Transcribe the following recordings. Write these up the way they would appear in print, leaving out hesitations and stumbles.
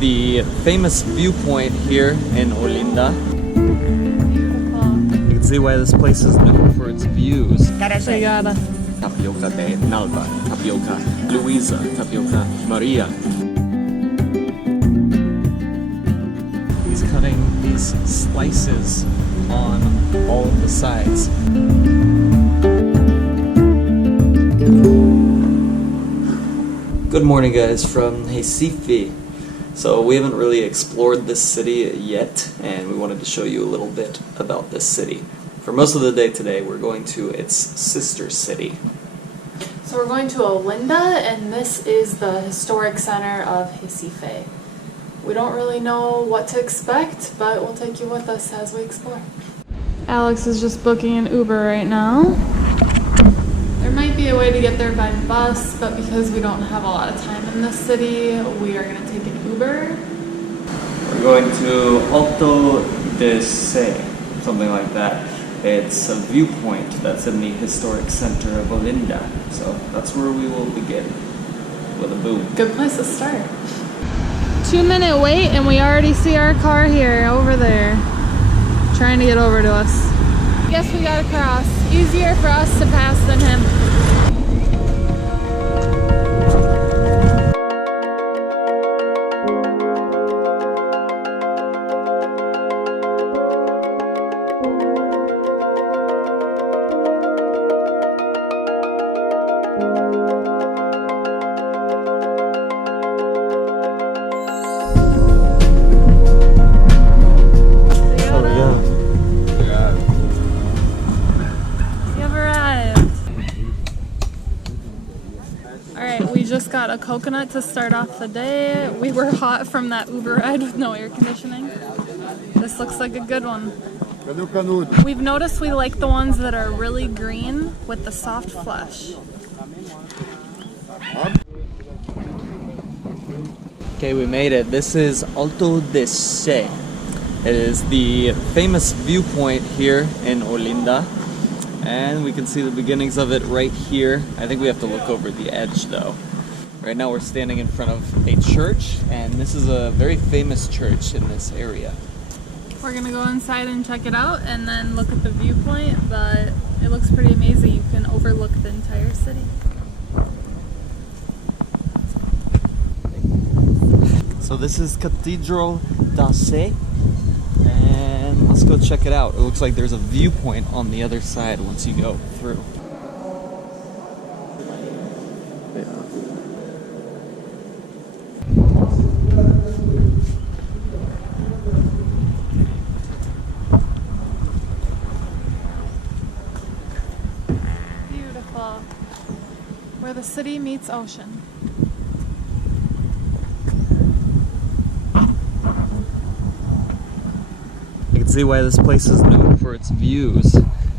The famous viewpoint here in Olinda. You can see why this place is known for its views. Obrigada. Tapioca de Nalva, tapioca Luisa, tapioca Maria. He's cutting these slices on all of the sides. Good morning, guys, from Recife. So we haven't really explored this city yet, and we wanted to show you a little bit about this city. For most of the day today, we're going to its sister city. So we're going to Olinda, and this is the historic center of Recife. We don't really know what to expect, but we'll take you with us as we explore. Alex is just booking an Uber right now. There might be a way to get there by bus, but because we don't have a lot of time in this city, we are going to take an Uber. We're going to Alto da Se, something like that. It's a viewpoint that's in the historic center of Olinda. So that's where we will begin with a boom. Good place to start. 2-minute wait and we already see our car here, over there, trying to get over to us. Guess we gotta cross. Easier for us to pass than him. Just got a coconut to start off the day. We were hot from that Uber ride with no air conditioning. This looks like a good one. We've noticed we like the ones that are really green with the soft flesh. Okay, we made it. This is Alto da Se. It is the famous viewpoint here in Olinda. And we can see the beginnings of it right here. I think we have to look over the edge though. Right now we're standing in front of a church, and this is a very famous church in this area. We're gonna go inside and check it out and then look at the viewpoint, but it looks pretty amazing. You can overlook the entire city. So this is Cathedral da Se, and let's go check it out. It looks like there's a viewpoint on the other side once you go through. Where the city meets ocean. You can see why this place is known for its views.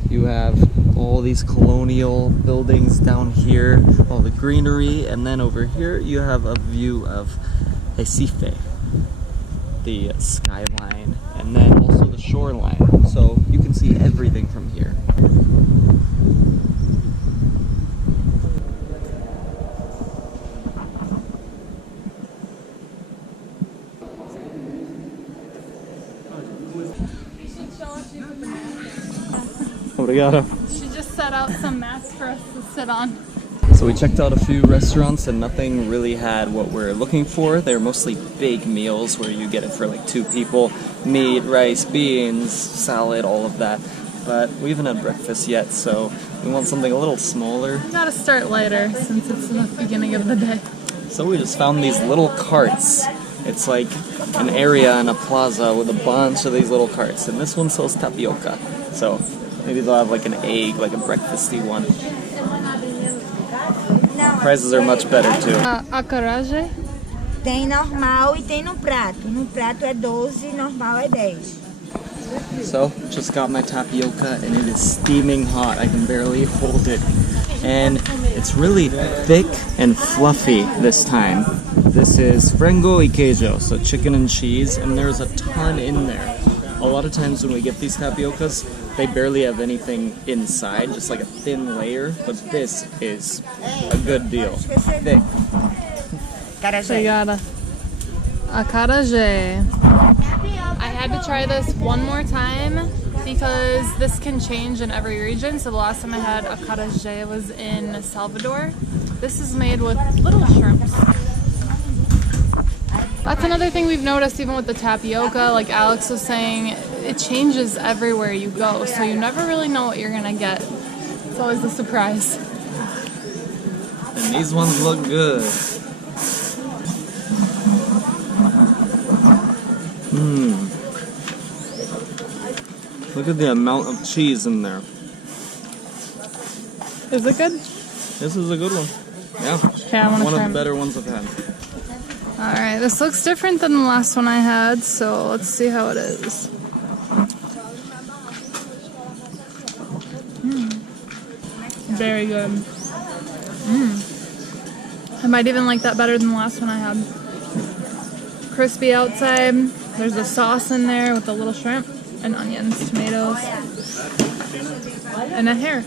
You have all these colonial buildings down here, all the greenery, and then over here you have a view of Recife, the skyline, and then also the shoreline. So you can see everything from here. Obrigado. She just set out some mats for us to sit on. So we checked out a few restaurants and nothing really had what we're looking for. They're mostly big meals where you get it for like 2 people. Meat, rice, beans, salad, all of that. But we haven't had breakfast yet, so we want something a little smaller. We gotta start lighter since it's the beginning of the day. So we just found these little carts. It's like an area in a plaza with a bunch of these little carts, and this one sells tapioca. So maybe they'll have like an egg, like a breakfasty one. Prices are much better too. Acarajé? Tem normal e tem no prato. No prato é 12, normal é 10. So, just got my tapioca and it is steaming hot. I can barely hold it. And it's really thick and fluffy this time. This is frango y queijo, so chicken and cheese, and there's a ton in there. A lot of times when we get these tapiocas, they barely have anything inside, just like a thin layer, but this is a good deal. Thick. Obrigada. Acarajé. I had to try this one more time because this can change in every region. So the last time I had acarajé was in Salvador. This is made with little shrimps. That's another thing we've noticed even with the tapioca, like Alex was saying, it changes everywhere you go. So you never really know what you're gonna get. It's always a surprise. And these ones look good. Look at the amount of cheese in there. Is it good? This is a good one. Yeah. Yeah, I want to one try of the better ones I've had. Alright, this looks different than the last one I had, so let's see how it is. Very good. I might even like that better than the last one I had. Crispy outside. There's a sauce in there with a little shrimp and onions, tomatoes, and a hair.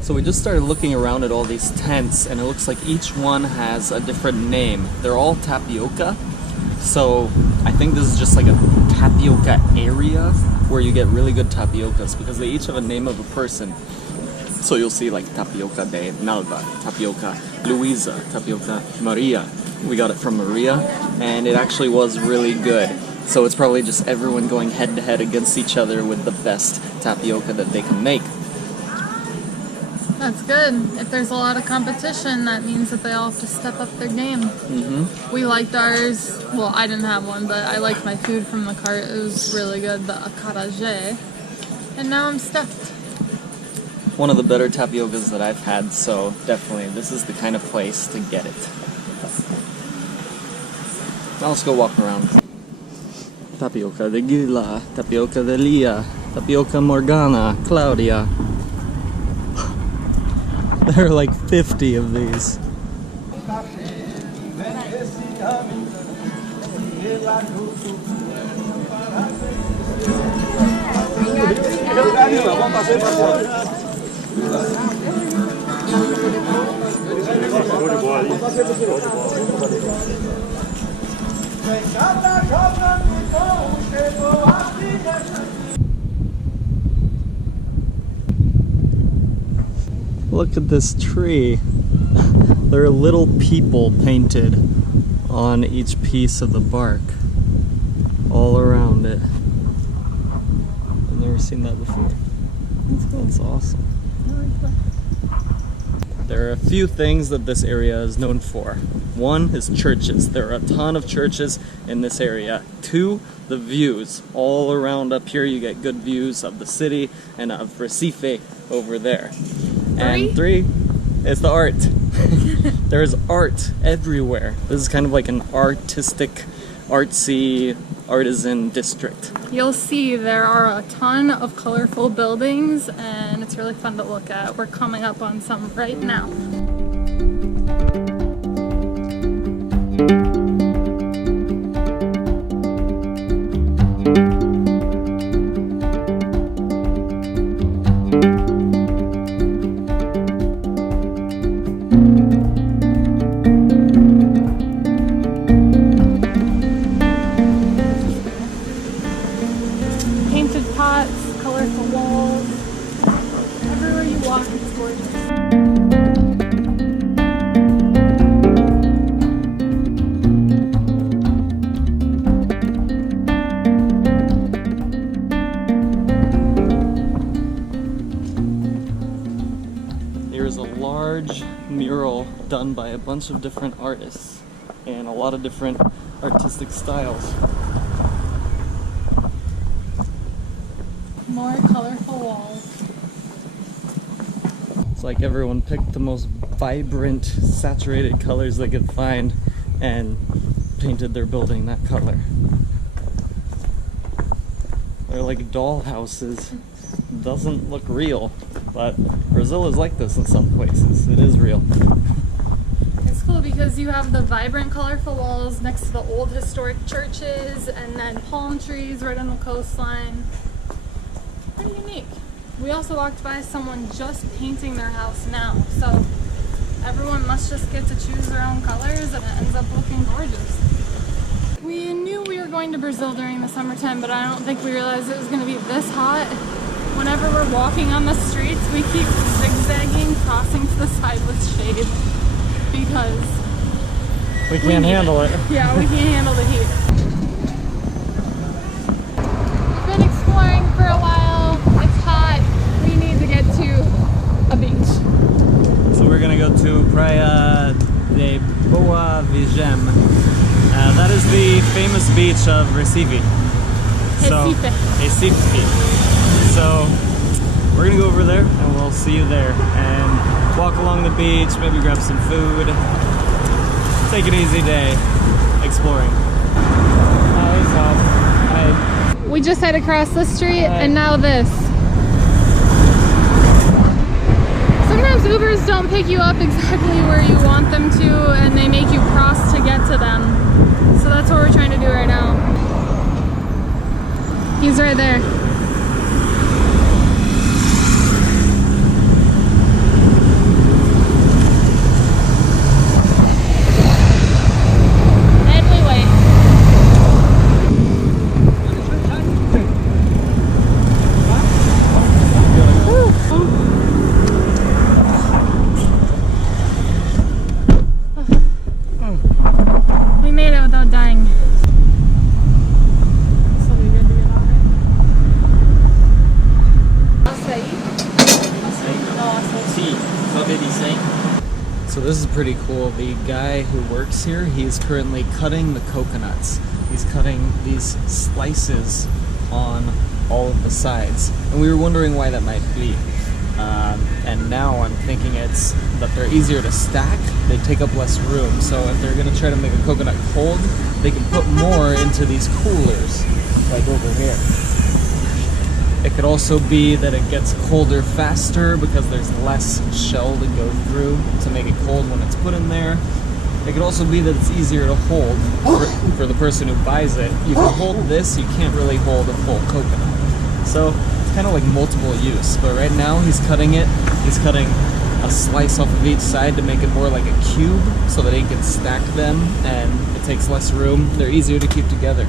So we just started looking around at all these tents, and it looks like each one has a different name. They're all tapioca, so I think this is just like a tapioca area where you get really good tapiocas because they each have a name of a person. So you'll see like tapioca de Nalva, tapioca Luisa, tapioca Maria. We got it from Maria, and it actually was really good. So it's probably just everyone going head to head against each other with the best tapioca that they can make. That's good. If there's a lot of competition, that means that they all have to step up their game. We liked ours. Well, I didn't have one, but I liked my food from the cart. It was really good, the acarajé. And now I'm stuffed. One of the better tapiocas that I've had, so definitely this is the kind of place to get it. Now let's go walk around. Tapioca de Gila, tapioca de Lia, tapioca Morgana, Claudia. There are like 50 of these. Look at this tree. There are little people painted on each piece of the bark, all around it. I've never seen that before. That's awesome. There are a few things that this area is known for. One is churches. There are a ton of churches in this area. Two, the views. All around up here you get good views of the city and of Recife over there. And three is the art. There is art everywhere. This is kind of like an artistic, artsy, artisan district. You'll see there are a ton of colorful buildings and it's really fun to look at. We're coming up on some right now. Colorful walls. Everywhere you walk, it's gorgeous. Here's a large mural done by a bunch of different artists and a lot of different artistic styles. More colorful walls. It's like everyone picked the most vibrant, saturated colors they could find and painted their building that color. They're like doll houses. Doesn't look real, but Brazil is like this in some places. It is real. It's cool because you have the vibrant, colorful walls next to the old historic churches and then palm trees right on the coastline. Pretty unique. We also walked by someone just painting their house now, so everyone must just get to choose their own colors and it ends up looking gorgeous. going to Brazil during the summertime, but I don't think we realized it was going to be this hot. Whenever we're walking on the streets, we keep zigzagging, crossing to the side with shade because we can't handle it. Yeah, we can't handle the heat. We've been exploring for a while. It's hot. We need to get to a beach. So we're gonna go to Praia de Boa Vigem. That is the famous beach of Recife. Recife. So we're gonna go over there and we'll see you there and walk along the beach, maybe grab some food. Take an easy day exploring. We just had to cross the street and now this. Sometimes Ubers don't pick you up exactly where you want them to and they make you cross to get to them. So that's what we're trying to do right now. He's right there. So this is pretty cool. The guy who works here, he's currently cutting the coconuts. He's cutting these slices on all of the sides. And we were wondering why that might be. And now I'm thinking it's that they're easier to stack, they take up less room. So if they're gonna try to make a coconut cold, they can put more into these coolers, like over here. It could also be that it gets colder faster because there's less shell to go through to make it cold when it's put in there. It could also be that it's easier to hold for the person who buys it. You can hold this, you can't really hold a full coconut. So it's kind of like multiple use, but right now he's cutting it. He's cutting a slice off of each side to make it more like a cube so that he can stack them and it takes less room. They're easier to keep together.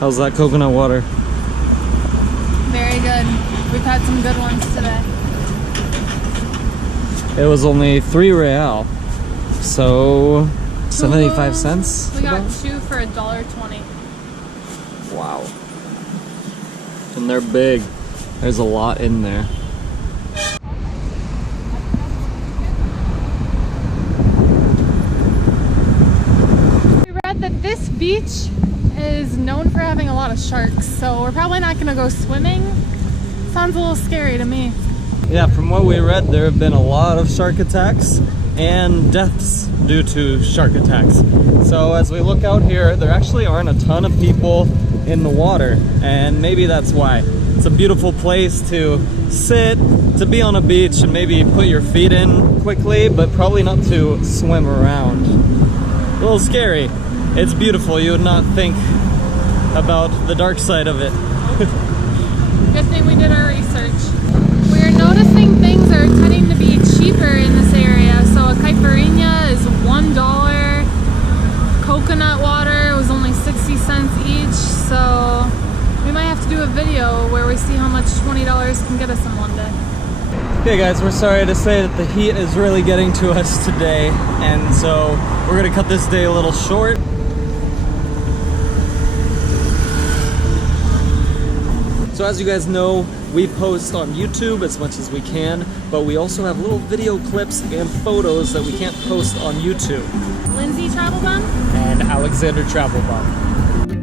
How's that coconut water? Very good. We've had some good ones today. It was only 3 real, so 75 cents? We got 2 for $1.20. Wow. And they're big. There's a lot in there. We read that this beach is known for having a lot of sharks, so we're probably not gonna go swimming. Sounds a little scary to me. Yeah, from what we read, there have been a lot of shark attacks and deaths due to shark attacks. So as we look out here, there actually aren't a ton of people in the water, and maybe that's why. It's a beautiful place to sit, to be on a beach and maybe put your feet in quickly, but probably not to swim around. A little scary. It's beautiful. You would not think about the dark side of it. Good thing we did our research. We're noticing things are tending to be cheaper in this area. So a caipirinha is $1. Coconut water was only 60 cents each. So we might have to do a video where we see how much $20 can get us in one day. Okay guys, we're sorry to say that the heat is really getting to us today, and so we're gonna cut this day a little short. So as you guys know, we post on YouTube as much as we can, but we also have little video clips and photos that we can't post on YouTube. Lindsay Travelbum And Alexander Travelbum.